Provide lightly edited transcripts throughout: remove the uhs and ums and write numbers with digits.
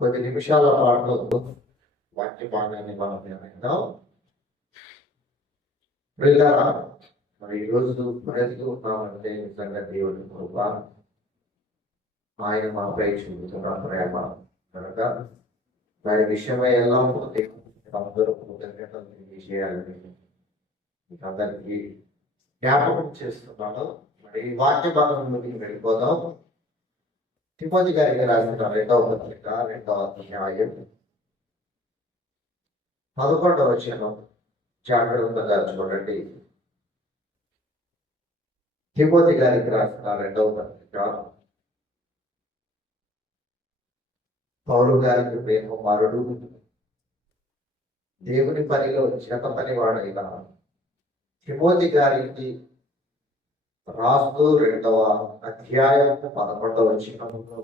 కొద్ది నిమిషాల పాటు వాక్య భాగాన్ని మనం విందాం. ప్రియులారా, మరి ఈరోజు బ్రతుకుతున్నామంటే నిజంగా దేవుడి కృప, ఆయన మాపై చూపుతున్న ప్రేమ కనుక దాని విషయమై ఎల్లప్పుడూ అందరూ కృతజ్ఞతలు తెలియజేయాలని మీకు అందరికీ జ్ఞాపకం చేస్తున్నాను. మరి ఈ వాక్య భాగంలోకి వెళ్ళిపోదాం. తిమోతి గారికి రాసిన 2వ పత్రిక 2వ అధ్యాయం 11వ వచనం జాగ్రత్తగా చూడండి. తిమోతి గారికి రాసిన 2వ పత్రిక పౌలు గారికి ప్రేమ కుమారుడు, దేవుని పనిలో చేత పనివాడైన తిమోతి గారికి రాస్తూ 2వ అధ్యాయం 11వ వచనంలో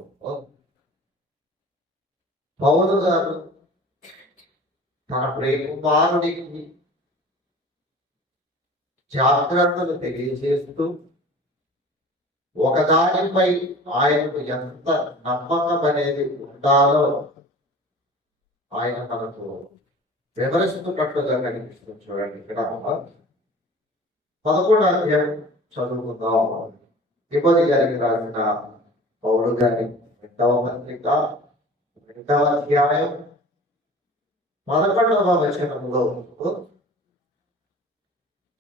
పౌలు గారు తన ప్రేమ కుమారుడికి జాగ్రత్తలు తెలియజేస్తూ ఒకదానిపై ఆయనకు ఎంత నమ్మకం అనేది ఉండాలో ఆయన మనకు వివరిస్తున్నట్లుగా కనిపిస్తుంది. చూడండి, ఇక్కడ 11వ అధ్యాయం చదువుకుందాం. తిమోతి గారికి రాసిన పౌలు గారి 2వ పత్రిక 2వ అధ్యాయం 11వ వచనంలో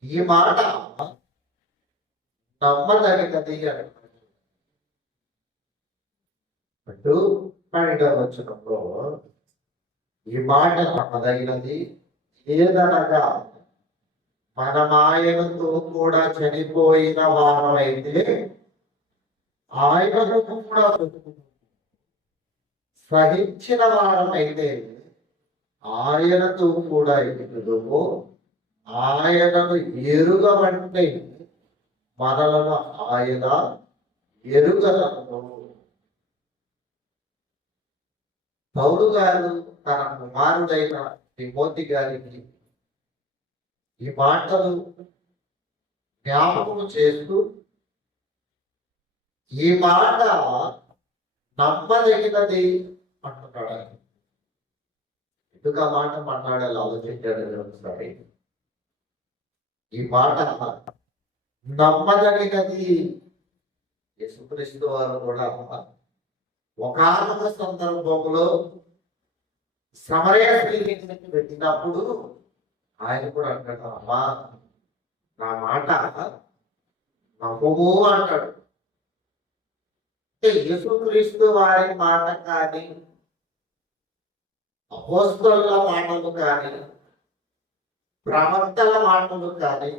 ఈ మాట నమ్మదగినది అంటూ 12వ వచనంలో ఈ మాట నమ్మదగినది ఏదనగా మనం ఆయనతో కూడా చనిపోయిన వారమైతే ఆయనను కూడా సహించిన వారమైతే ఆయనతో కూడా ఎదుగుదుము, ఆయనను ఎరుగమంటే మనలను ఆయన ఎరుగలను. పౌలు గారు తన కుమారుడైన తిమోతి గారికి ఈ మాటలు జ్ఞాపకం చేస్తూ ఈ మాట నమ్మదగినది అంటున్నాడు. ఎందుకు ఆ మాట మాట్లాడాలి ఆలోచించాడు ఒకసారి. ఈ మాట నమ్మదగినది. యేసుక్రీస్తు వారు కూడా ఒకానొక సందర్భంలో సమరయ స్త్రీకి పెట్టినప్పుడు ఆయన కూడా అంటాడు, అమ్మా నా మాట నమ్మము అంటాడు. యేసుక్రీస్తు వారి మాట కానీ అపోస్తలుల మాటలు కానీ ప్రవక్తల మాటలు కానీ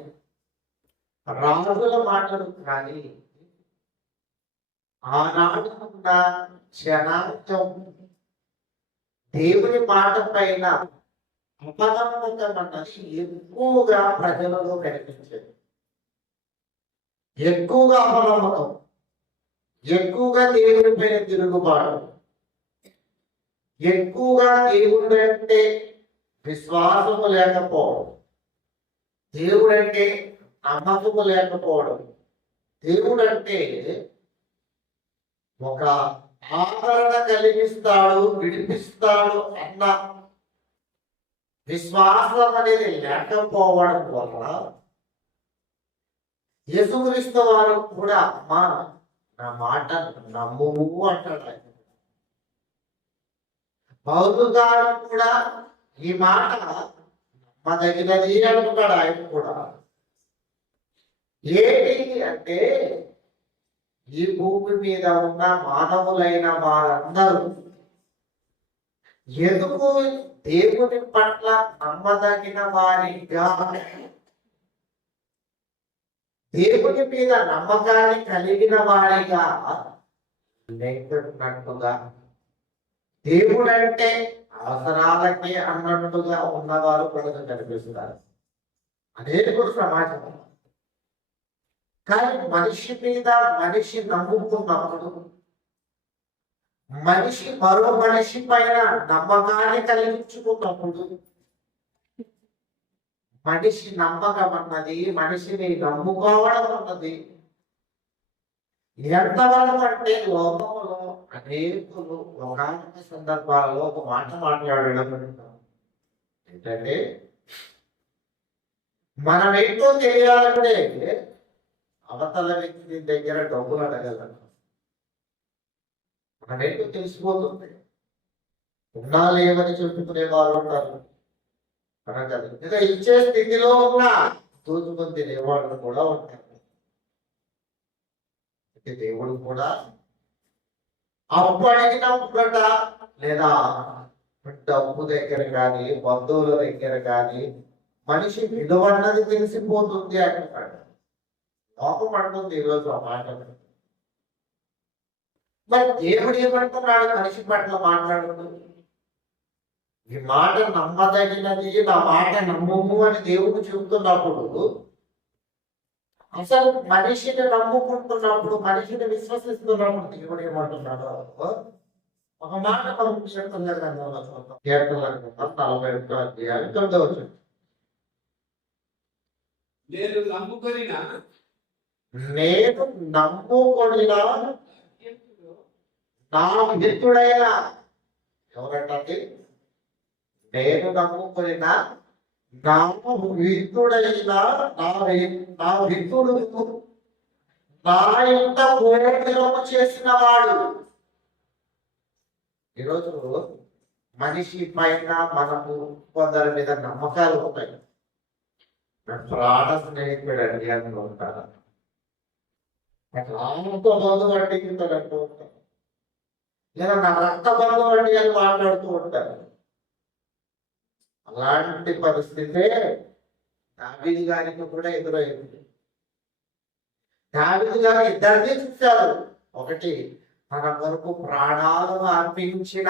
రాజుల మాటలు కానీ ఆనాడు ఉన్న జనాంగం దేవుని మాట పైన అపనమ్మకం అన్నది ఎక్కువగా ప్రజలలో కనిపించేది. ఎక్కువగా అపనమ్మకం, ఎక్కువగా దేవుని పైన తిరుగుబాటు, ఎక్కువగా దేవుడు అంటే విశ్వాసము లేకపోవడం, దేవుడు అంటే నమ్మకము లేకపోవడం, దేవుడు అంటే ఒక ఆదరణ కలిగిస్తాడు, విడిపిస్తాడు అన్న విశ్వాసం అనేది లేకపోవడం వల్ల యేసుక్రీస్తు వారు కూడా అమ్మా నా మాట నమ్ముము అంటాడు. పౌలు గారు కూడా ఈ మాట నమ్మదగినది అంటున్నాడు. ఆయన కూడా ఏంటి అంటే ఈ భూమి మీద ఉన్న మానవులైన వారందరూ ఎందుకు దేవుని పట్ల నమ్మదగిన వారిగా, దేవుని మీద నమ్మకాన్ని కలిగిన వారిగా లేకున్నట్టుగా, దేవుడంటే అవసరాలకే అన్నట్టుగా ఉన్నవారు ప్రజలు కనిపిస్తున్నారు అనేక సమాజం. కానీ మనిషి మీద మనిషి నమ్ముకున్నప్పుడు, మనిషి మరో మనిషి పైన నమ్మకాన్ని కలిగించుకున్నప్పుడు, మనిషి నమ్మకం అన్నది, మనిషిని నమ్ముకోవడం అన్నది ఎంతవరకు అంటే లోకంలో అనేకులు ఒకానొక సందర్భాలలో ఒక మాట మాట్లాడడం ఏంటంటే, మనం ఏంటో తెలియాలంటే అవతల వ్యక్తి దగ్గర డబ్బులు అడగలను. మనమేంటో తెలిసిపోతుంది. ఉన్నా లేవని చెప్పుకునే వారు ఉంటారు. అనగలరు. ఇంకా ఇచ్చే స్థితిలో ఉన్న దోచుకొని తినేవాళ్ళు కూడా ఉంటారు. దేవుడు కూడా అప్పు అడిగినప్పుడట, లేదా డబ్బు దగ్గర కానీ బంధువుల దగ్గర కానీ మనిషి విలువ అన్నది తెలిసిపోతుంది అంటున్నాడు. లోపం పడుతుంది ఈరోజు ఆ మాట. మరి దేవుడు ఏమంటున్నాడు మనిషి పట్ల మాట్లాడుతూ? ఈ మాట నమ్మదగినది, నా మాట నమ్మము అని దేవుడు చెబుతున్నప్పుడు, అసలు మనిషిని నమ్ముకుంటున్నప్పుడు, మనిషిని విశ్వసిస్తున్నప్పుడు దేవుడు ఏమంటున్నాడు? ఒక మాట మనం కీర్తనల గ్రంథంలో చూద్దాం. కీర్తనల గ్రంథం 41వ అధ్యాయం 9వ వచనం. నేను నమ్ముకొనిన నా మిత్రుడైన, ఎవరంటే నేను నమ్ముకొనిన నా మిత్రుడైన, నా మిత్రుడు నా ఇంట భోజనము చేసిన వాడు. ఈరోజు మనిషి పైన మనకు కొందరి మీద నమ్మకాలు ఉంటాయి. ప్రాణ స్నేహితుడు అండి అని ఉంటారు. రామతో బంధువు అంటే అంటూ ఉంటారు, లేదా నా రక్త బంధువు అండి అని మాట్లాడుతూ ఉంటారు. అలాంటి పరిస్థితే దావీదు గారికి కూడా ఎదురైంది. దావీదు గారు ఇద్దరిని చూశారు. ఒకటి, తన కొరకు ప్రాణాలను అర్పించిన,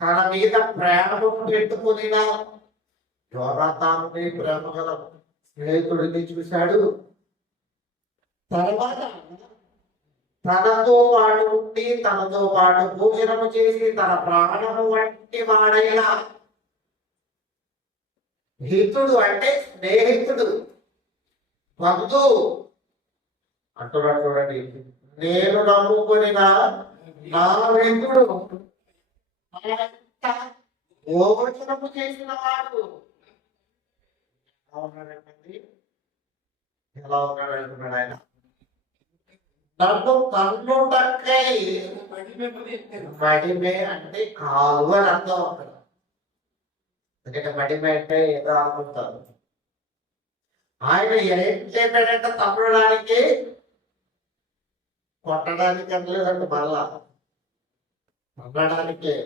తన మీద ప్రేమ పెట్టుకునిన యోనాతానుని, ప్రేమ గల స్నేహితుడిని చూశాడు. తర్వాత తనతో పాటు ఉండి, తనతో పాటు భోజనము చేసి, తన ప్రాణము వంటి వాడైన హితుడు అంటే స్నేహితుడు, బంధువు అంటున్నాడు. చూడండి, నేను నమ్ముకొని నా హితుడు భోజనము చేసిన వాడు ఎలా ఉన్నాడండి? ఎలా ఉన్నాడు అంటున్నాడు ఆయన. నన్ను కన్నుటకై, మడిమే అంటే కాలు అని అర్థం అక్కడ. ఎందుకంటే మడిమే అంటే ఏదో అనుకుంటారు. ఆయన ఏం చేశాడంటే తమ్మడానికి, కొట్టడానికి అనలేదంటే మళ్ళా తమ్మడానికే.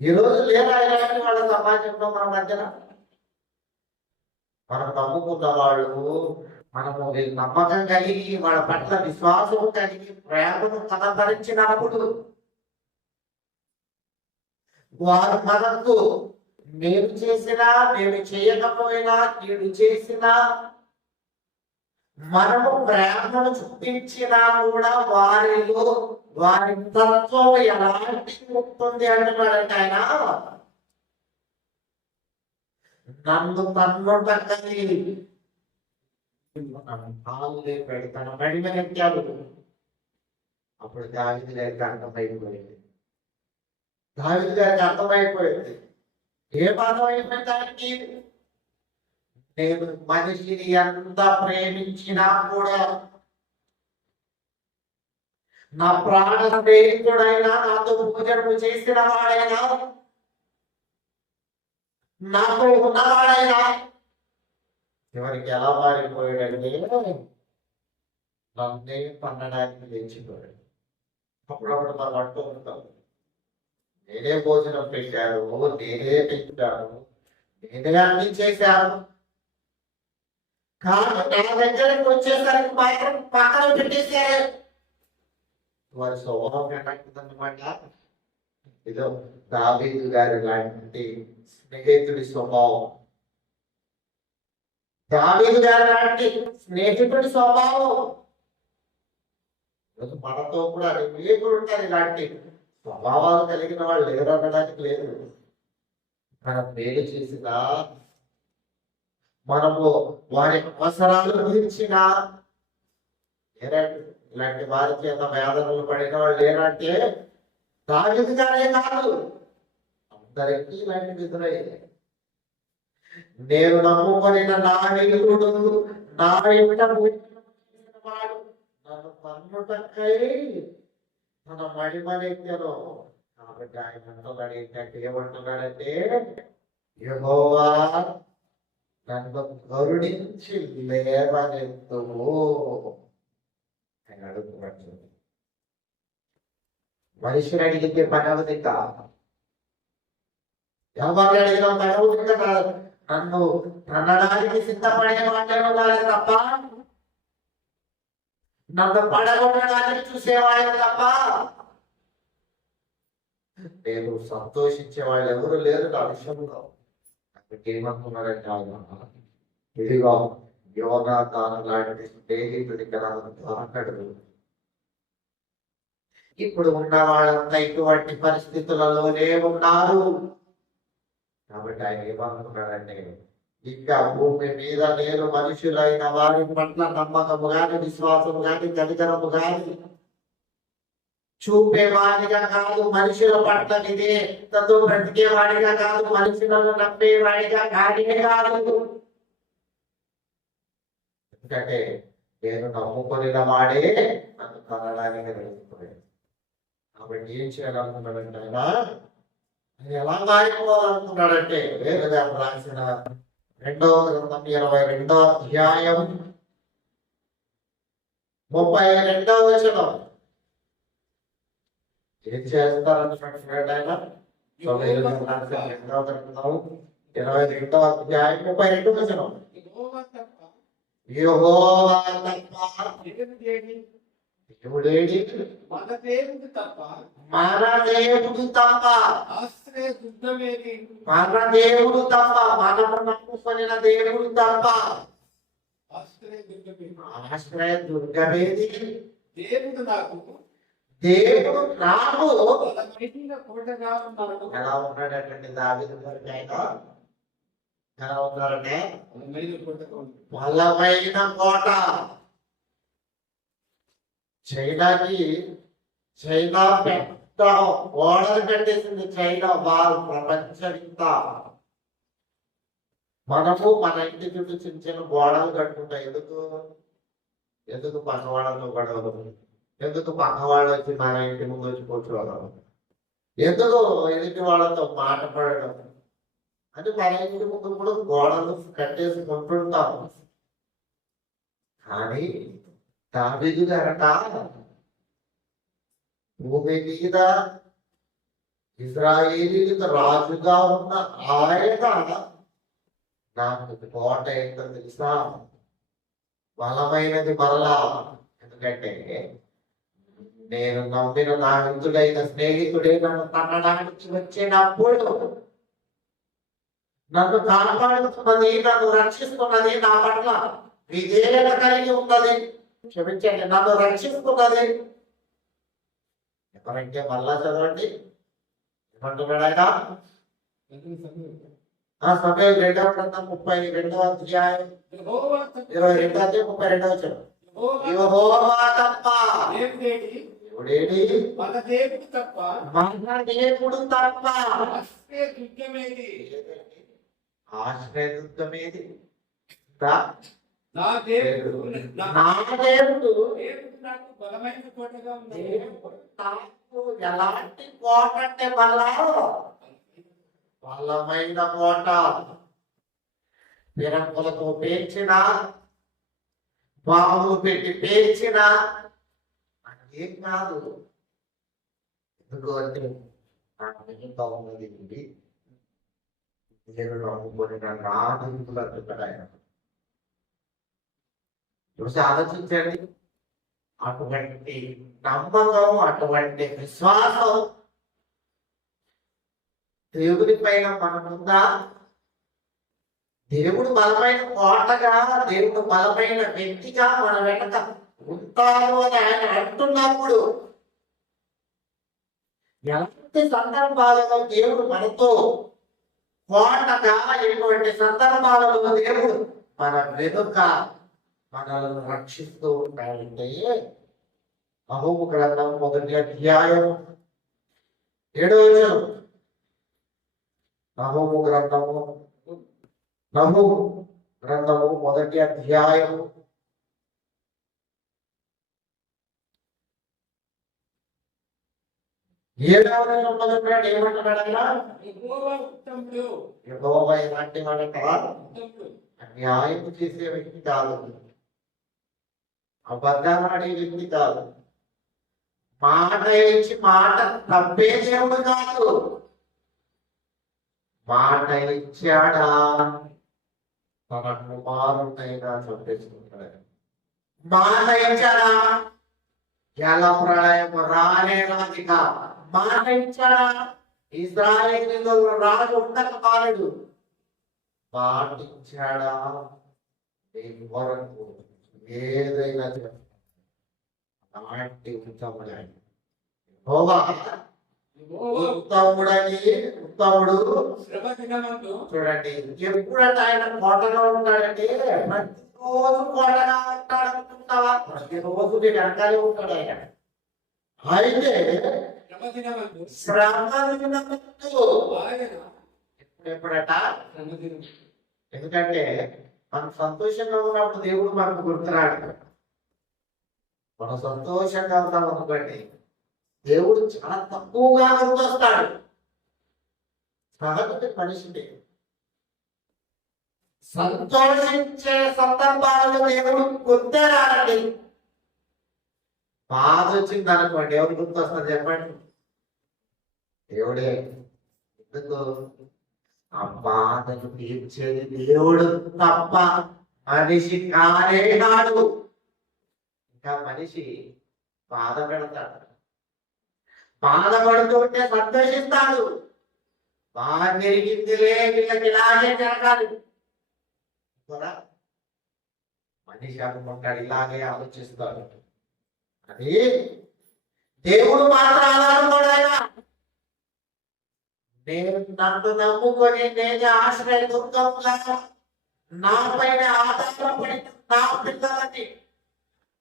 ఈరోజు లేదా ఇలాంటి వాళ్ళ సమాజంలో మన మధ్యన మనం నమ్ముకున్న వాళ్ళు, మనము నమ్మకం కలిగి, వాళ్ళ పట్ల విశ్వాసం కలిగి, ప్రేమను కనబరిచినప్పుడు వారు మనకు మేలు చేసినా, మేము చేయకపోయినా, కీడు చేసినా, మనము ప్రేమను చూపించినా కూడా వారిలో వారి తత్వం ఎలాంటి ఉంటుంది అంటున్నాడంటే ఆయన. నన్ను తన్నుటకై కాలు లేపాడు, తన బడి మీద ఎక్కాడు. అప్పుడు దావీదు గారికి అర్థమైపోయింది. దావీదు గారికి అర్థమైపోయింది. ఏ బాధం అయిపోయింది దానికి? నేను మనిషిని ఎంత ప్రేమించినా కూడా, నా ప్రాణ స్నేహితుడైనా, నాతో భోజనము చేసిన వాడైనా, నాతో ఉన్నవాడైనా ఎవరికి ఎలా మారిపోయాడంటే నన్నే పన్నడానికి లేచిపోయాడు. అప్పుడప్పుడు మనం అంటూ ఉంటాం, నేనే భోజనం పెట్టాను, నేనే పెట్టాను, నేనే అన్ని చేశాను, కానీ నా దగ్గరకు వచ్చేసరికి మాత్రం పక్కన పెట్టేశారు. వారి స్వభావం ఎలాంటిదన్నమాట? ఇదో దావీదు గారి లాంటి స్నేహితుడి స్వభావం. దావీదు గారి లాంటి స్నేహితుడి స్వభావం మనతో కూడా అనేకులు ఉంటారు. ఇలాంటి స్వభావాలు కలిగిన వాళ్ళు లేరు అనడానికి లేదు. మనం మేలు చేసినా, మనము వారి అవసరాలు గురించిన ఇలాంటి వారి చేత వేదనలు పడిన వాళ్ళు లేరంటే దావీదు గారే కాదు, అందరికీ ఇలాంటి ఎదురయ్యాయి. నేను నమ్ముకొనిన నా వెలుగుడు నా ఇంట వాడు నన్ను పన్నుటకై తన మడిమనెత్తెను. కాబట్టి ఆయన అంటున్నాడు ఏంటంటే, ఏమంటున్నాడంటే, యెహోవా నన్ను కరుణించి లేవనెత్తుము అని అడుగుతున్నాడు. మనిషిని అడిగితే పని అవుతుంది ఇంకా, ఎవరిని అడిగిన పని అవుతుంది కదా. నన్ను అనడానికి సిద్ధపడే వాళ్ళను కాదు తప్ప, నన్ను పడగొట్టడానికి చూసేవాళ్ళు తప్ప, నేను సంతోషించే వాళ్ళు ఎవరు లేరు నా విషయంలో. ఏమంటున్నారంటే ఆయన, ఇదిగో యోనాతాను లాంటి స్నేహితుడి అన్నాడు. ఇప్పుడు ఉన్న వాళ్ళంతా ఇటువంటి పరిస్థితులలోనే ఉన్నారు. కాబట్టి ఆయన ఏమనుకున్నాడంటే, ఇంకా భూమి మీద నేను మనుషులైన వారి పట్ల నమ్మకము గాని విశ్వాసము గాని కనికరము గాని చూపేవాడిగా కాదు, మనుషుల పట్ల విధేయతతో బ్రతికేవాడిగా కాదు, మనుషులను నమ్మేవాడిగా కానే కాదు. ఎందుకంటే నేను నమ్ముకొనిన వాడే నన్ను కనడానికి తెలుసుకున్నాడు. కాబట్టి ఏం చేయాలనుకున్నాడంటే ఆయన ఎలా మారిపోవాలనుకున్నాడంటే, వేదం రాసిన 2వ గ్రంథం 22వ అధ్యాయం 32వ వచనం. ఏం చేస్తారనుకుంటున్నాడు ఆయన? 22వ అధ్యాయం 32వ వచనం. యెహోవా తప్ప దేవుడేడి? మన దేవుడు తప్ప, మన దేవుడు తప్ప, ఆశ్రయదుర్గమేది. మన దేవుడు తప్ప, మనము నమ్ముకొనిన దేవుడు తప్ప, ఆశ్రయ దుర్గమేది? దేవుడు నాకు, దేవుడు నాకు బలమైన కోటగా ఉన్నాడు. ఎలా ఉన్నాడంటే దావీదు గారికి ఆయన ఎలా ఉన్నారంటే, బలమైన కోటగా ఉన్నాడు. బలమైన కోట. చైనా పెద్ద గోడలు కట్టేసింది. చైనా వాళ్ళు ప్రపంచంతా. మనము మన ఇంటి చుట్టూ చిన్న చిన్న గోడలు కట్టుకుంటాం. ఎందుకు పక్క వాళ్ళతో గొడవలు? ఎందుకు పక్క వాళ్ళు వచ్చి మన ఇంటి ముందు వచ్చి కూర్చోవడం? ఎందుకు ఎదుటి వాళ్ళతో మాట పడడం అని మన ఇంటి ముందు కూడా గోడలు కట్టేసుకుంటుంటాం. కానీ దావీదు గారట భూమి మీద ఇజ్రాయేలీలకు రాజుగా ఉన్న ఆయన నాకు కోట ఏంటో తెలుసా? బలమైనది మరలా. ఎందుకంటే నేను నమ్మిన నా మిత్రుడైన స్నేహితుడే నన్ను తన్నడానికి వచ్చినప్పుడు నన్ను కాపాడుతున్నది, నన్ను రక్షిస్తున్నది, నా పట్ల విధేయత కలిగి ఉన్నది, క్షమించండి, నన్ను రక్షిస్తున్నది ఎవరంటే మళ్ళా చదవండి ఏమంటున్నాడు ఆయన? సమయం 2వ గ్రంథం 32వ అధ్యాయం 22వ అధ్యాయం 32వ వచనం. యెహోవా తప్ప దేవుడేడి? మన దేవుడు తప్ప, మన దేవుడు తప్ప ఆశ్రయదుర్గమేది? ఆశ్రయదుర్గమేది? నా దేవుడు, నా దేవుడు నాకు బలమైన కోటగా ఉంది. నాకు ఎలాంటి కోట అంటే బలమైన కోట. పిరంగులతో పేర్చిన, బావులు పెట్టి పేర్చిన అదేం కాదు. ఎందుకంటే నాకు మిగతా ఉన్నది నేను నమ్ముకొని ఆయన చూసి ఆలోచించండి. అటువంటి నమ్మకం, అటువంటి విశ్వాసం దేవుడి పైన మనముందా? దేవుడు బలమైన కోటగా, దేవుడు బలమైన వ్యక్తిగా మన వెనక ఉంటారు అని ఆయన అంటున్నప్పుడు ఎలాంటి సందర్భాలలో దేవుడు మనతో కోటగా, ఎటువంటి సందర్భాలలో దేవుడు మన వెనుక మనల్ని రక్షిస్తూ ఉంటాయంటే నహూము గ్రంథం 1వ అధ్యాయం 7వ వచనం. నహూము గ్రంథము 1వ అధ్యాయం 7వ వచనం మొదలుపెట్టి ఏమంటున్నాడు ఆయన? యెహోవా ఉత్తముడు. యెహోవా ఎలాంటి వాడట? ఉత్తముడు. న్యాయం చేసే వ్యక్తి కాదు, అబద్ధాలాడే వ్యక్తి కాదు, మాట ఇచ్చి మాట తప్పే దేవుడు కాదు. మాట ఇచ్చాడా తన కుమారుడైనా చంపేసుకుంటాడు. మాట ఇచ్చాడా జల ప్రళయం రానే రాదిగా. మాట ఇచ్చాడా ఇశ్రాయేలీయుల రాజు ఉండక మారడు. మాట ఇచ్చాడా దేని వరకు ఏదైనా నాటి ఉత్తముడని. యెహోవా యెహోవా ఉత్తముడు. శ్రమ దినమందు చూడండి, ఎప్పుడంటే ఆయన కోటలో ఉంటాడంటే ప్రతిరోజు కోటగా ఉంటాడు అనుకుంటావా? ప్రతిరోజు నీ వెనకాలే ఉంటాడు ఆయన. అయితే శ్రమ దినమందు శ్రమ దినమందు ఆయన ఎప్పుడెప్పుడట? శ్రమ దినం. ఎందుకంటే మనం సంతోషంగా ఉన్నప్పుడు దేవుడు మనకు గుర్తురాడు. మనం సంతోషంగా ఉన్నాం అనుకోండి, దేవుడు చాలా తక్కువగా గుర్తొస్తాడు. సహజ మనిషిని సంతోషించే సందర్భాలలో దేవుడు గుర్తే రాడండి. బాధ వచ్చింది అనుకోండి, ఎవరు గుర్తొస్తుంది చెప్పండి? దేవుడే. ఎందుకు? ఆ బాధను తీర్చేది దేవుడు తప్ప మనిషి కానే కాదు. ఇంకా మనిషి బాధపడతాడు, బాధపడుతుంటే సంతోషిస్తాడు. బాగా జరిగిందిలే, వీళ్ళకి ఇలాగే జరగాలి కదా మనిషి అనుకుంటాడు, ఇలాగే ఆలోచిస్తాడు. అది దేవుడు మాత్రం అలా అనుకోడు. ఆయన నేను నన్ను నమ్ముకొని నేనే ఆశ్రయ దుర్గంలా నా పైన ఆధారపడి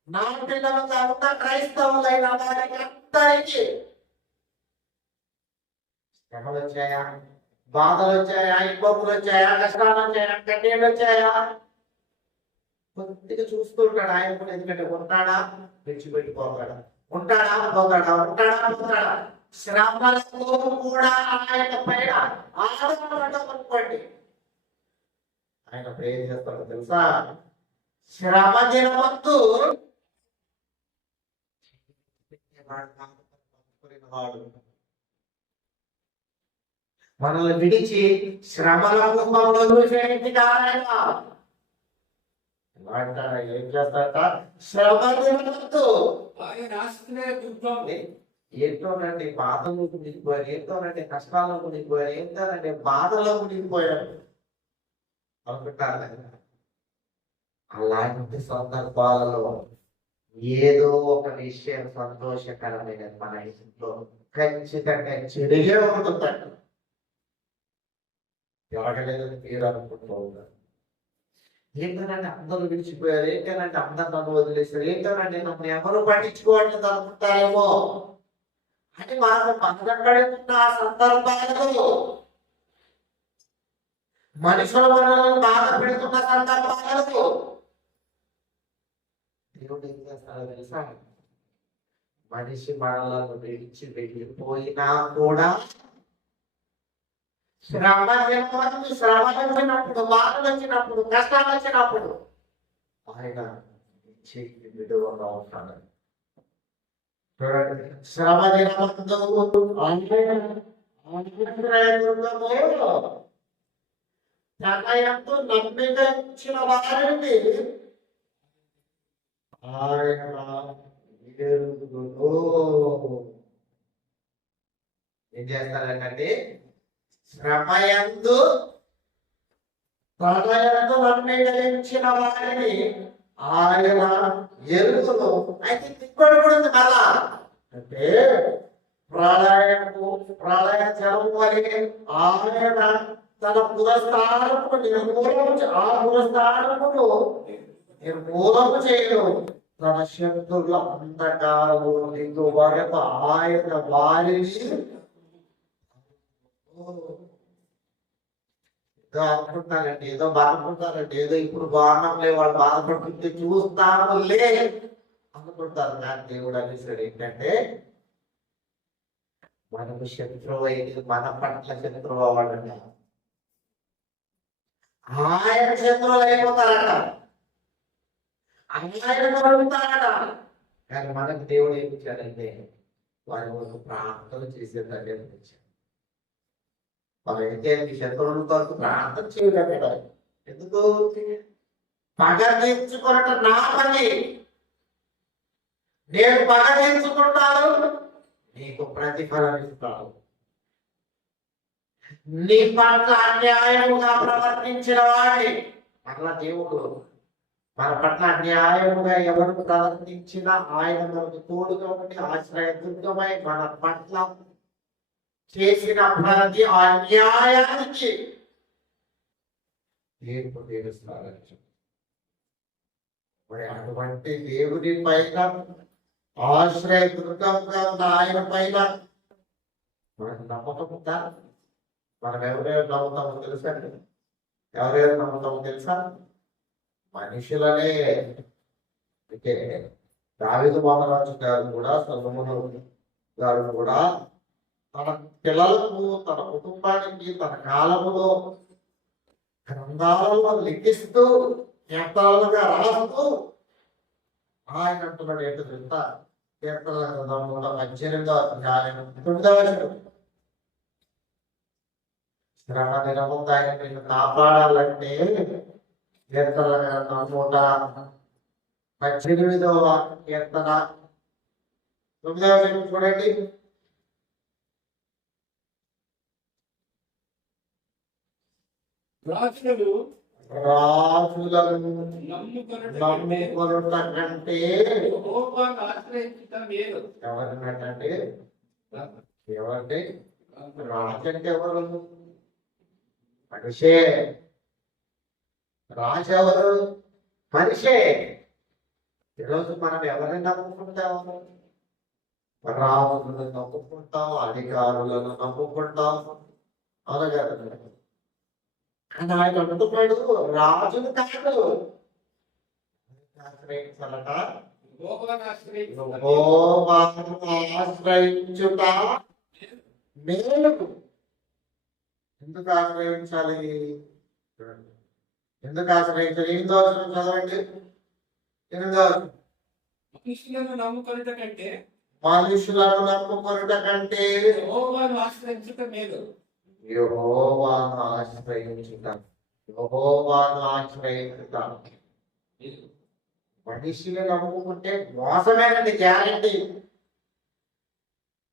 నా పిల్లలకు అంత క్రైస్తవులైన వారికి అందరికీ శ్రమలు వచ్చాయా, బాధలు వచ్చాయా, ఇబ్బందులు వచ్చాయా, కష్టాలు వచ్చాయా, కన్నీళ్ళు వచ్చాయా, కొద్దిగా చూస్తుంటాడు ఆయన కూడా. ఎందుకంటే ఉంటాడా విడిచిపెట్టిపోతాడా, ఉంటాడా పోతాడా. శ్రమలకు కూడా ఆయన పైన ఆధారపడడం అనుకోండి. ఆయన ఏం చేస్తాడో తెలుసా? శ్రమ దినమందు మనల్ని విడిచి శ్రమల కుటుంబంలో చూసేది కారణంగా ఏం చేస్తారట? శ్రమ దినమందు ఆయన ఆశ్రయ దుర్గం. ఏంటోనండి బాధలో మునిగిపోయారు, ఏంటోనండి కష్టాల్లో మునిగిపోయారు, ఏంటోనండి బాధలో మునిగిపోయారు అనుకుంటారు. అలాంటి సందర్భాలలో ఏదో ఒక విషయం సంతోషకరమైన మన ఇంట్లో ఖచ్చితంగా చెడిగే ఉంటుందండి. జరగలేదు మీరు అనుకుంటూ ఉంటారు. ఏంటనంటే అందరూ విడిచిపోయారు, ఏంటనంటే అందరు నన్ను వదిలేశారు, ఏంటనంటే నన్ను ఎవరు పట్టించుకోవట్లేదు అనుకుంటారేమో అని మనకు పక్కడున్న సందర్భాలలో, మనుషుల మనల్ని బాధ పెడుతున్న సందర్భాలలో దేవుడు ఏం చేస్తాడో తెలుసా? మనిషి మనలను విడిచి వెళ్ళిపోయినా కూడా శ్రమ వచ్చినప్పుడు, బాధలు వచ్చినప్పుడు, కష్టాలు వచ్చినప్పుడు ఆయన చేతి విడువగా ఉంటాడు. చూడండి, శ్రమ దినమందు తన యందు నమ్మిక ఉంచిన వారిని ఆయన ఎరుగును. ఏం చేస్తారంటే శ్రమయందు తన యందు నమ్మిక ఉంచిన వారిని ఆయన ఎరుగును. అయితే దిక్కుడు కూడా ఉంది కదా, అంటే ప్రళయ జలం వలె ఆయన తన పురస్థానమును నిర్మూలము చేయను. తన శత్రువుల అంతకాలము నీకు వరకు ఆయన వారిని ఏదో అనుకుంటారండి, ఏదో బాధపడతారండి, ఏదో ఇప్పుడు బాగున్నాంలే వాళ్ళు బాధపడుతుంటే చూస్తాములే అనుకుంటారు. కానీ దేవుడు అనేసాడు ఏంటంటే మనకు శత్రువు అయింది, మన పట్ల శత్రువు అవ్వడంట, ఆయన శత్రువులు అయిపోతారట, ఆయన అడుగుతారట. కానీ మనకు దేవుడు ఏం ఇచ్చాడంటే వారి కోసం ప్రార్థన చేసేదాన్ని ఇచ్చాడు. మనమైతే శత్రువుల కొరకు ప్రార్థన చేయగలట. ఎందుకు? పగ తీర్చుకొనట నా పని, నేను పగ తీర్చుకుంటాను, నీకు ప్రతిఫలం ఇస్తాను. నీ పట్ల అన్యాయముగా ప్రవర్తించిన వాడిని, అట్లా దేవుడు మన పట్ల అన్యాయముగా ఎవరు ప్రవర్తించినా ఆయన మనకు తోడుగా ఉండి ఆశ్రయదుర్గమై మన పట్ల చేసిన ప్రతి అన్యాయానికి తీర్పు తీరుస్తారు. మరి అటువంటి దేవుడి పైన ఆశ్రయదుర్గంగా ఉన్న ఆయన పైన మనకు నమ్మకం ఉందా? మనం ఎవరెవరు నమ్ముతామో తెలుసా? ఎవరెవరు నమ్ముతామో తెలుసా? మనుషులనే. అంటే దావీదు మహారాజు గారు కూడా, సొలొమోను గారు కూడా తన పిల్లలకు, తన కుటుంబానికి, తన కాలములో గ్రంథాలలో లిఖిస్తూ కీర్తనలుగా రాస్తూ ఆయన అంటున్నాడు ఏంటో తెలుసా? కీర్తనల గ్రంథం 18వ అధ్యాయం 9వ వచనం. శ్రమ దినము ఆయన నిన్ను కాపాడాలంటే కీర్తనల గ్రంథం 118వ కీర్తన 9వ వచనం చూడండి. రాజులను నమ్ముకొనుట కంటే యెహోవాను ఆశ్రయించుట మేలు. ఎవరినంటే ఎవరంటే రాజు అంటే ఎవరు? మనిషే. రాజు ఎవరు? మనిషే. ఈరోజు మనం ఎవరిని నమ్ముకుంటాము? రాజులను నమ్ముకుంటాం, అధికారులను నమ్ముకుంటాం. అవునా కదా? కానీ ఆయన అంటున్నాడు రాజును కాదు ఆశ్రయించాలట, యెహోవాను ఆశ్రయించుట యెహోవాను ఆశ్రయించుట మేలు. ఎందుకు ఆశ్రయించాలి? ఎందుకు ఆశ్రయించాలి? 8వ వచనం చదవండి. 8వ వచనం. మనుషులను నమ్ముకొనుట కంటే మనుషులను నమ్ముకొనుట కంటే యెహోవాను ఆశ్రయించుట మేలు. యెహోవాను ఆశ్రయించుట, యెహోవాను ఆశ్రయించుట. మనిషిని నమ్ముకుంటే మోసమేనండి, గ్యారంటీ.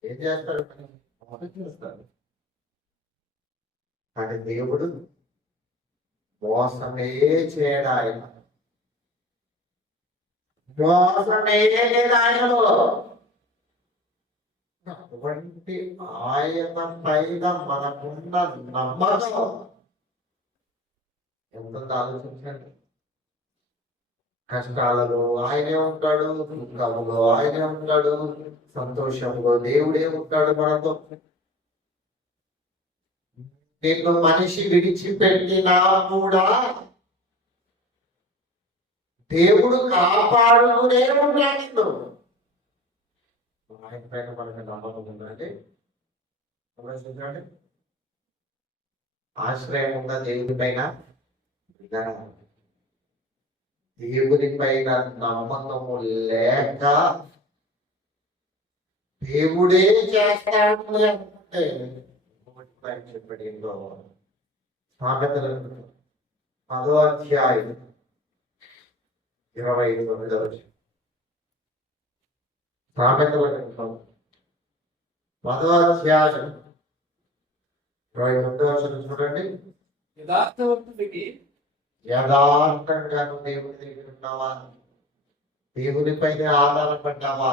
ఏం చేస్తాడు? మోసం చేస్తాడు. కానీ దేవుడు మోసమే చేయడు. ఆయన మోసమే లేదు ఆయనలో. అటువంటి ఆయన పైన మనకున్న నమ్మకం ఎంత ఆలోచించండి. కష్టాలలో ఆయనే ఉంటాడు, దుఃఖములో ఆయనే ఉంటాడు, సంతోషంలో దేవుడే ఉంటాడు మనతో. నిన్ను మనిషి విడిచిపెట్టినా కూడా దేవుడు కాపాడుతూనే ఉంటాడు. ఆయన పైన మనకు నమ్మకం ఉందండి. ఆశ్రయం ఉందా దేవుడి పైన? దేవుడి పైన నమ్మకము లేక దేవుడే చేస్తాడు అంటే చెప్పాడు. ఏంటో సామెతలు 10వ అధ్యాయం 29వ వచనం. సామెతల గ్రంథం 10వ అధ్యాయం 29వ వచనం చూడండి. యథార్థవంతుడికి యథార్థంగా దేవుడి దగ్గర ఉన్నావా? దేవుడిపైన ఆధారపడ్డావా?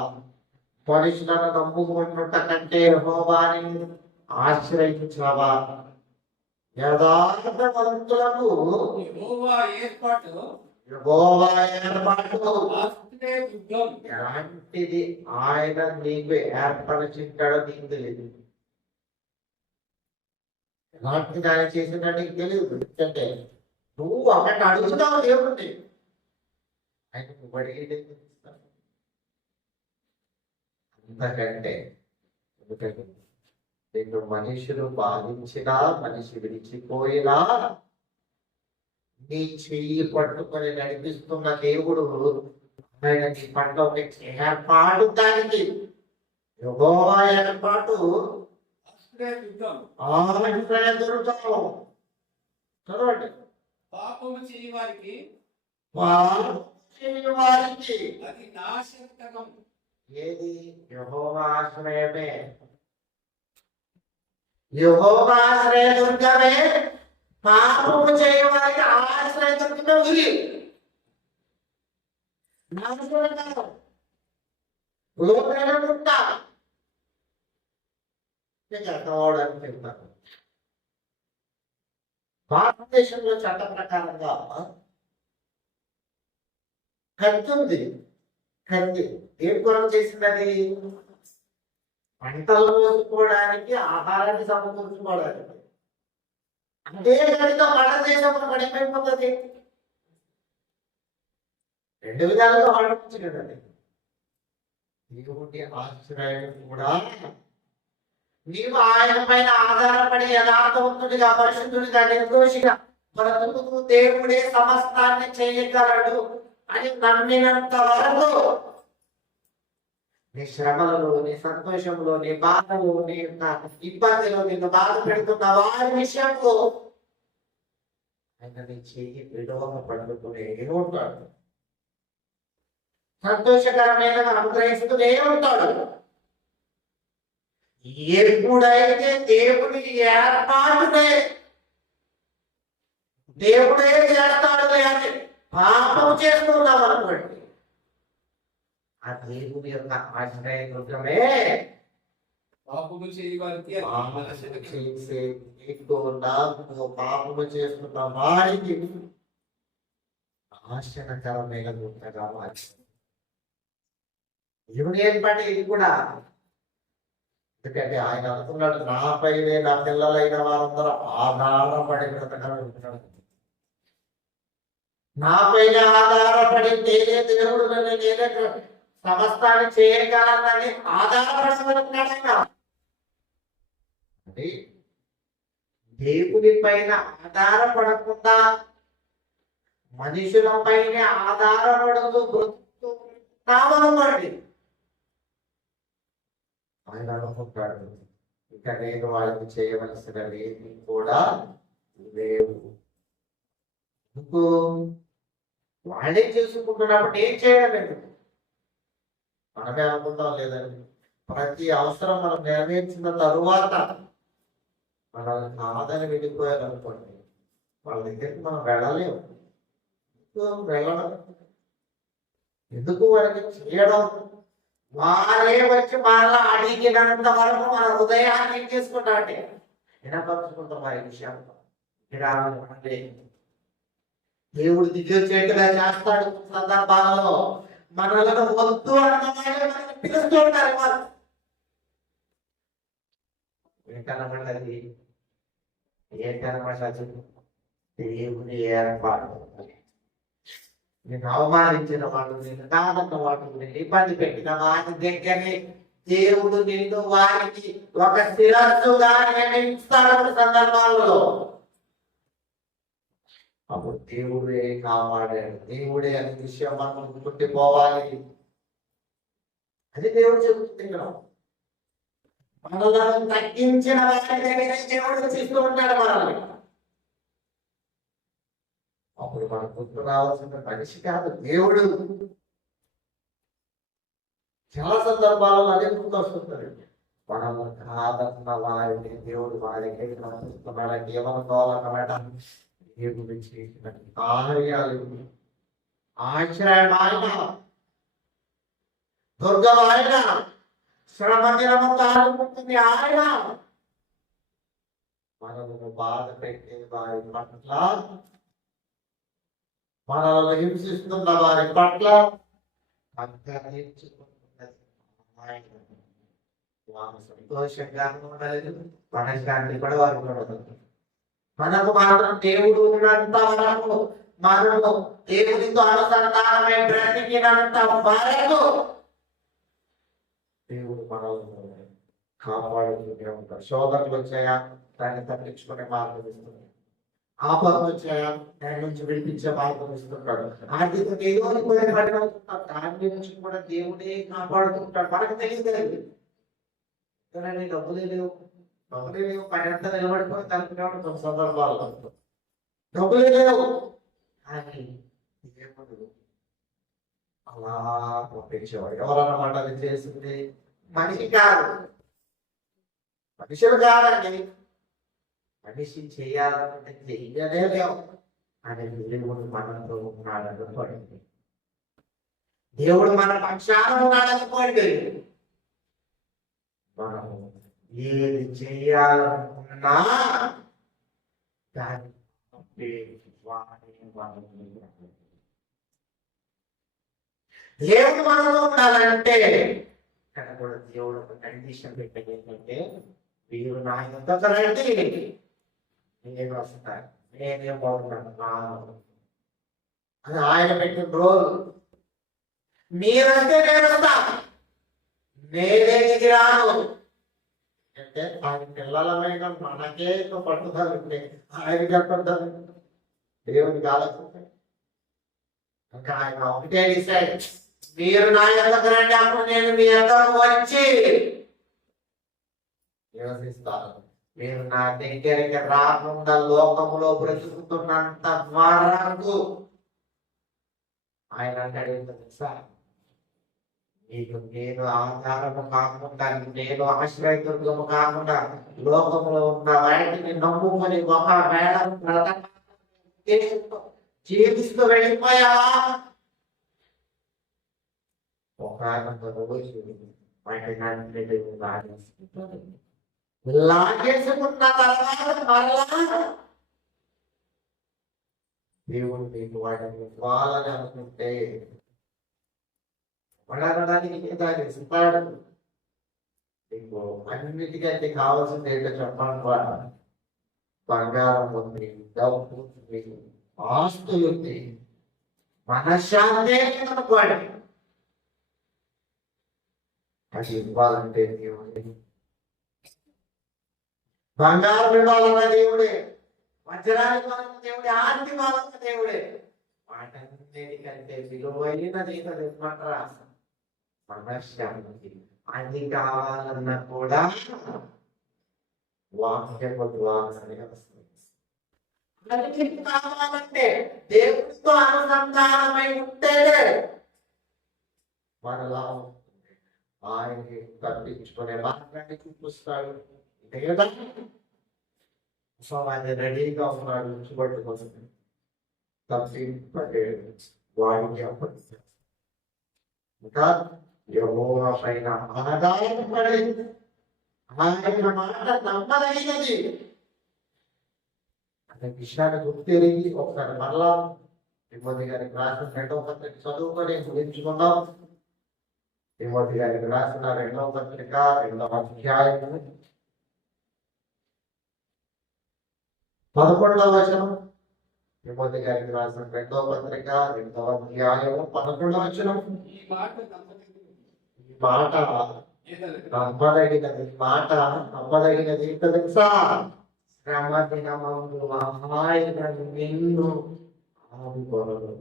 మనుషులను నమ్ముకున్నట కంటే యెహోవాని ఆశ్రయించావా? యథార్థవంతులకు యెహోవా ఏర్పాటు యెహోవా ఏర్పాటు ఆశ్రయ దుర్గం. ఎలాంటిది ఆయన నీకు ఏర్పరచింటాడో నీకు తెలియదు. ఎలాంటిది ఆయన చేసిండో నీకు తెలియదు. ఎందుకంటే నువ్వు ఒకటి అడుగుతావు దేవుడిని, ఆయన నువ్వు అడిగేది అంతకంటే. ఎందుకంటే నిన్ను మనుషులు బాధించినా, మనిషి విడిచిపోయినా నీ చెయ్యి పట్టుకొని నడిపిస్తున్న దేవుడు ఆయన నీ పట్ల ఒక ఏర్పాటు, దానికి యెహోవా ఏర్పాటు ఆశ్రయ దుర్గం. ఆశ్రయ దుర్గం. చదవండి. పాపము చేయు వారికి పాపం చేయు వారికి అది నాశనకరం. ఏది? యెహోవా ఆశ్రయమే. యెహోవా ఆశ్రయ దుర్గమే. పాపము చేయవారికి ఆశ్రయ దుర్గమే ఉరి. నాశనకరం. లోపల పుట్ట. కావడానికి చెప్తాను. భారతదేశంలో చట్ట ప్రకారంగా కత్తి ఉంది. కత్తి దేని కొరకు చేసినది? పంటలు కోసుకోవడానికి, ఆహారాన్ని సమకూర్చుకోవడానికి. అదే కనుక భారతదేశంలో పడిపోతుంది. రెండు విధాలుగా వాడవచ్చు కదండి. దేవుడి ఆశ్రయం కూడా నీవు ఆయన పైన ఆధారపడి యథార్థవంతుడిగా, పరిశుద్ధుడిగా, నిర్దోషిగా బ్రతుకుతూ దేవుడే సమస్తాన్ని చేయగలడు అని నమ్మినంత వరకు నీ శ్రమలలో, నీ సంతోషంలో, నీ బాధలో, నీ యొక్క ఇబ్బందిలో నిన్ను బాధ పెడుతున్న వారి విషయంలో ఆయన నీ చేయి విడవక పడుకునే ఉంటాడు. సంతోషకరమైన అనుగ్రహిస్తూనే ఉంటాడు. ఎప్పుడైతే దేవుని ఏర్పాటునే దేవుడే చేస్తాడులే అని పాపం చేసుకున్నాం అనుకోండి, ఆ దేవుని యొక్క ఆశ్రయ దుర్గమే పాపము చేయు వారికి అది పాపము నాశనకరం. చేసే నీకు, నాకు, పాపము చేస్తున్న వారికి నాశనకరమైన దుర్గగా మార్చింది. దేవుని ఏర్పాటు ఇది కూడా. ఎందుకంటే ఆయన అనుకున్నాడు, నాపైనే నా పిల్లలైన వారందరూ ఆధారపడి బ్రతకగలుగుతున్నాడు. నాపైన ఆధారపడి నేనే దేవుడు, నేనే సమస్తాన్ని చేయగలనని ఆధారపడుతున్నాడు ఆయన. అంటే దేవుని పైన ఆధారపడకుండా మనుషుల పైన ఆధారపడుతూ బ్రతుకుతూ ఉన్నామనుకోండి, ఆయన అనుకుంటాడు ఇక నేను వాళ్ళకి చేయవలసినవి కూడా లేవు. ఎందుకు? వాళ్ళే చేసుకుంటున్నప్పుడు ఏం చేయడం ఎందుకు? మనమే అనుకుంటాం లేదండి. ప్రతి అవసరం మనం నెరవేర్చిన తరువాత మనల్ని కాదని వెళ్ళిపోయారనుకోండి, వాళ్ళ దగ్గరికి మనం వెళ్ళలేము. వెళ్ళడం ఎందుకు? వాళ్ళకి చేయడం, వారే వచ్చి మళ్ళా అడిగినంత వరకు మన హృదయాన్ని ఏం చేసుకుంటామంటే వినపరుచుకుంటాం. ఆ విషయంలో దేవుడు దిగొచ్చేట్టుగా చేస్తాడు. సందర్భాలలో మనలను వద్దు అన్నమాట పిలుస్తూ ఉంటారు. వాళ్ళు ఏంటన్నమాట? ఏంటన్నమాట? దేవుని ఏర్పాటు. నేను అవమానించిన వాడు, నేను కాదన్న వాడు, నేను ఇబ్బంది పెట్టిన వారి దగ్గరే దేవుడు నిన్ను వారికి ఒక శిరస్సుగా నియమిస్తాడు సందర్భాలలో. అప్పుడు దేవుడే కాపాడాడు, దేవుడే అనే విషయం మనం గుర్తిపోవాలి. అది దేవుడు చెబుతున్నాం. మనలను తగ్గించిన వారి దగ్గర దేవుడు చేస్తూ ఉంటాడు మనల్ని. అప్పుడు మనం గుర్తు రావాల్సిన మనిషి కాదు, దేవుడు. చాలా సందర్భాలలో అదే గుర్తొస్తుంటారు. మనల్ని కాదన్న వారిని దేవుడు వారికి నడిపిస్తున్నాడంటే ఏమనుకోవాలన్నమాట? దేవుడు చేసిన కార్యాలు, ఆశ్రయం ఆయన, దుర్గం ఆయన, శ్రమదినము కాలుకుంటుంది ఆయన. మనము బాధ పెట్టే వారి పట్ల మనల్ని హింసిస్తున్న వారి పట్ల వారు సంతోషంగా ఉండలేదు, మనశ్శాంతి కూడా వారు ఉండదు. మనకు మాత్రం దేవుడు ఉన్నంత వరకు, మనము దేవుడితో అనుసంధానమై బ్రతికినంత వరకు దేవుడు మనల్ని కాపాడుతూనే ఉంటాడు. శోధనలు వచ్చాయా, దాన్ని తప్పించుకునే మార్గం ఇస్తున్నాడు. ఆపదలు వచ్చాయా, దాని నుంచి విడిపించే మార్గం ఇస్తుంటాడు. ఆర్థిక ఏదో పడిపోతుంటాడు, దాని నుంచి కూడా దేవుడే కాపాడుతుంటాడు. మనకు తెలియదు, డబ్బులే లేవు, పని అంతా నిలబడిపోయి తలుపునే ఉంటుంది సందర్భాల్లో. డబ్బులే లేవు కానీ అలా పంపించేవాడు. ఎవరన్నమాట అది చేసింది? మనిషి కాదు, మనుషులు కాదండి. మనిషి చేయాలంటే చెయ్యనే లేవు అని దేవుడు మనతో ఉన్నాడనుకోండి, దేవుడు మన పక్షాన ఉన్నాడనుకోండి, మనం ఏది చేయాలనుకున్నా దాన్ని దేవుడు మనతో ఉండాలంటే ఇక్కడ కూడా దేవుడు ఒక కండిషన్ పెట్టేది ఏంటంటే, మీరు నా యొద్దకు రండి, నేను వస్తాను, నేనే బాగున్నాను అని ఆయన పెట్టిన రోజు. మీరంటే నేను వస్తాను, నేనే ఎగిరాను అంటే ఆయన పిల్లలమైన మనకే పట్టుదల ఉంటే ఆయనకి పట్టుదల దేవునికి ఆలోచన. ఇంకా ఆయన ఒకటే డిసైడ్, మీరు నా యొద్దకు రండి, అప్పుడు నేను మీ యొద్దకు వచ్చి నివసిస్తాను. మీరు నా దగ్గరికి రాకుండా లోకంలో బ్రతుకుతున్నంత వరకు ఆయన అంటాడు, సార్ నీకు నేను ఆధారము కాకుండా, నేను ఆశ్రయదుర్గము కాకుండా లోకంలో ఉన్న వాటిని నమ్ముకొని ఒకవేళ జీవిస్తూ వెళ్ళిపోయావా, ఒక లాగేసుకున్న తర్వాత మరలా దేవుడు మీకు వాటిని ఇవ్వాలని అనుకుంటే వడగడానికి దాన్ని ఇస్తాడు. మీకు అన్నిటికంటే కావాల్సింది ఏంటో చెప్పడం ద్వారా బంగారం ఉంది, డబ్బు ఉంది, ఆస్తులు ఉంది, మనశ్శాంతే అనుకోండి. అది ఇవ్వాలంటే దేవుడే. బంగారం ఇవ్వాలన్న దేవుడే, వజ్రాలు ఇవ్వాలన్న దేవుడే, ఆస్తి ఇవ్వాలన్న దేవుడే. వాటన్నిటికంటే విలువైనది ఇవ్వమంటారా? మనశ్శాంతి. అది కావాలన్నా కూడా వాక్యము ద్వారానే వస్తుంది. కావాలంటే దేవుడితో అనుసంధానమై ఉంటేనే మనలా ఆయన్ని తప్పించుకునే మార్గాన్ని చూపిస్తాడు. లేదా ఆయన రెడీగా ఉన్నాడు చూపట్టుకోసం తప్పింపడే వాడికి అప్పటి ఇంకా యెహోవా పైన ఆధారపడి ఆయన మాట నమ్మదగినది అనే విషయాన్ని గుర్తిరిగి ఒకసారి మరలా తిమోతి గారికి రాసిన 2వ పత్రిక చదువుకొని గురించుకున్నాం. తిమోతి గారికి రాసిన 2వ పత్రిక 2వ అధ్యాయం 11వ వచనం. తిమోతి గారికి రాసిన 2వ పత్రిక 2వ అధ్యాయం 11వ వచనం. ఈ మాట నమ్మదగినది, మాట నమ్మదగినది ఏంటో తెలుసా? శ్రమ దినమందు ఆయన నిన్ను ఆదుకొనును.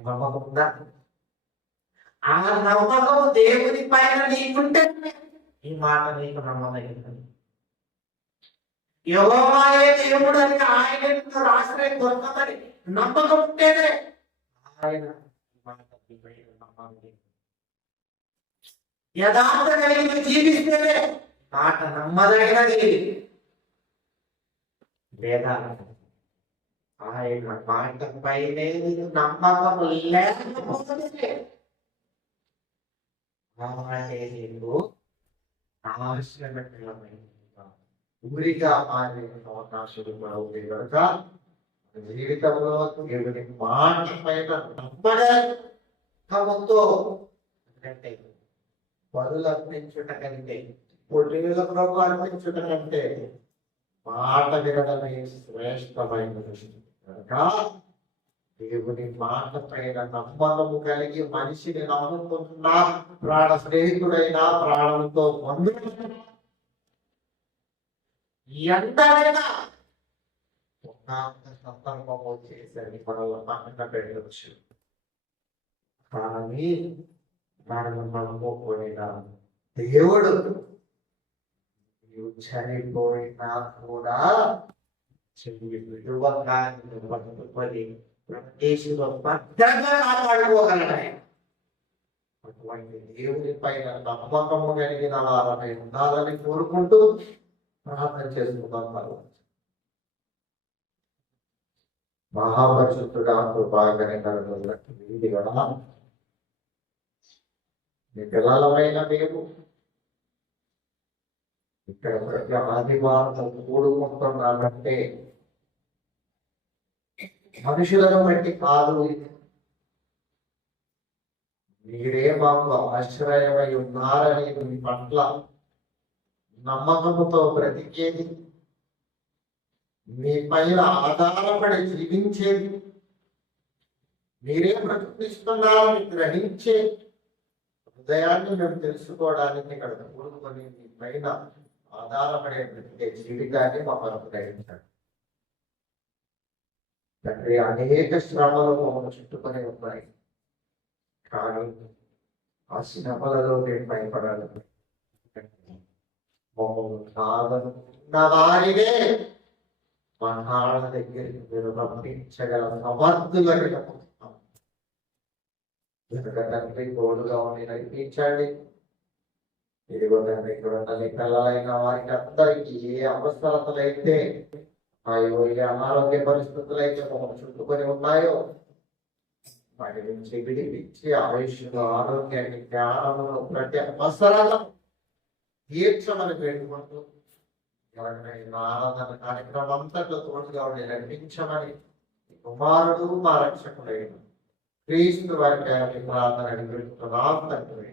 నమ్మకం ఉందా? ఆ నమ్మకం దేవుని పైన నీకుంటే ఈ మాట నీకు నమ్మదగినది. యెహోవాయే దేవుడు అని ఆయన ఆశ్రయం దొరకదని నమ్మకం ఉంటేనే ఆయన యథార్థ కలిగి జీవిస్తేనే మాట నమ్మదగినది. లేదా ఆయన మాట పైనే నమ్మకం లేకపోతే నాశనమైన ఊరిగా మారే అవకాశాలు కూడా ఉంది కనుక జీవితంలో దేవుని మాట పైన నమ్మకంతో కంటే బదులు అర్పించుట కంటే పొట్టేళ్ల ప్రభు అర్పించుట కంటే మాట వినడమే శ్రేష్టమైనది కనుక దేవుని మాట పైన నమ్మకము కలిగి మనిషిని నమ్ముకున్నా ప్రాణ స్నేహితుడైనా ప్రాణంతో బంధువులైనా ఎంతైనా ఒక సందర్భము చేసని మనల్ని పక్కన పెట్టవచ్చు. కానీ మనము నమ్ముకోయిన దేవుడు నీవు చనిపోయినా కూడా చెయ్యి విడువగా పట్టుకొని ప్రదేశంలో భద్రంగా కాపాడుకోగలడు. అటువంటి దేవుని పైన నమ్మకము కలిగిన వారమై ఉండాలని కోరుకుంటూ ప్రార్థన చేసుకుంటాం. మహాపరిశుద్ధుడా కృపాకరంగా మీ పిల్లలమైన మేము ఇక్కడ ప్రతి ఆదివారం కూడుకుంటున్నామంటే మనుషులను బట్టి కాదు, మీరే మాకు ఆశ్రయమై ఉన్నారని మీ పట్ల నమ్మకముతో బ్రతికేది, మీ పైన ఆధారపడి జీవించేది, మీరే బ్రతికిస్తున్నారని గ్రహించే హృదయాన్ని మేము తెలుసుకోవడానికి ఇక్కడ కూడుకొని మీ పైన ఆధారపడే బ్రతికే జీవితాన్ని మాకు అనుగ్రహించండి తండ్రి. అనేక శ్రమలు మమ్మల్ని చుట్టుకొని ఉన్నాయి, కానీ ఆ శ్రమలలో నేను భయపడాలి. మమ్మల్ని కాదనుకున్న వారినే మా నాన్న దగ్గరికి మీరు పంపించగల సమర్థులని తండ్రి తోడుగా ఉండి నడిపించండి. ఇదిగో తండ్రి ఇక్కడ పిల్లలైన వారికి అందరికీ ఏ అవసరతలైతే అయ్యో ఏ అనారోగ్య పరిస్థితులు అయితే మమ్మల్ని చుట్టుకొని ఉన్నాయో వాటి నుంచి విడిపించి ఆయుష్ను ఆరోగ్యాన్ని జ్ఞానమును ప్రతి అవసరాలను తీర్చమని పెట్టుకుంటూ ఎవరినైనా ఆరాధన కార్యక్రమం అంతట్లో తోడుగా ఉండి నడిపించమని కుమారుడు మా రక్షకుడైన క్రీస్తు వారి ప్రార్థన అడిగి పెట్టుకున్నాం తండ్రి.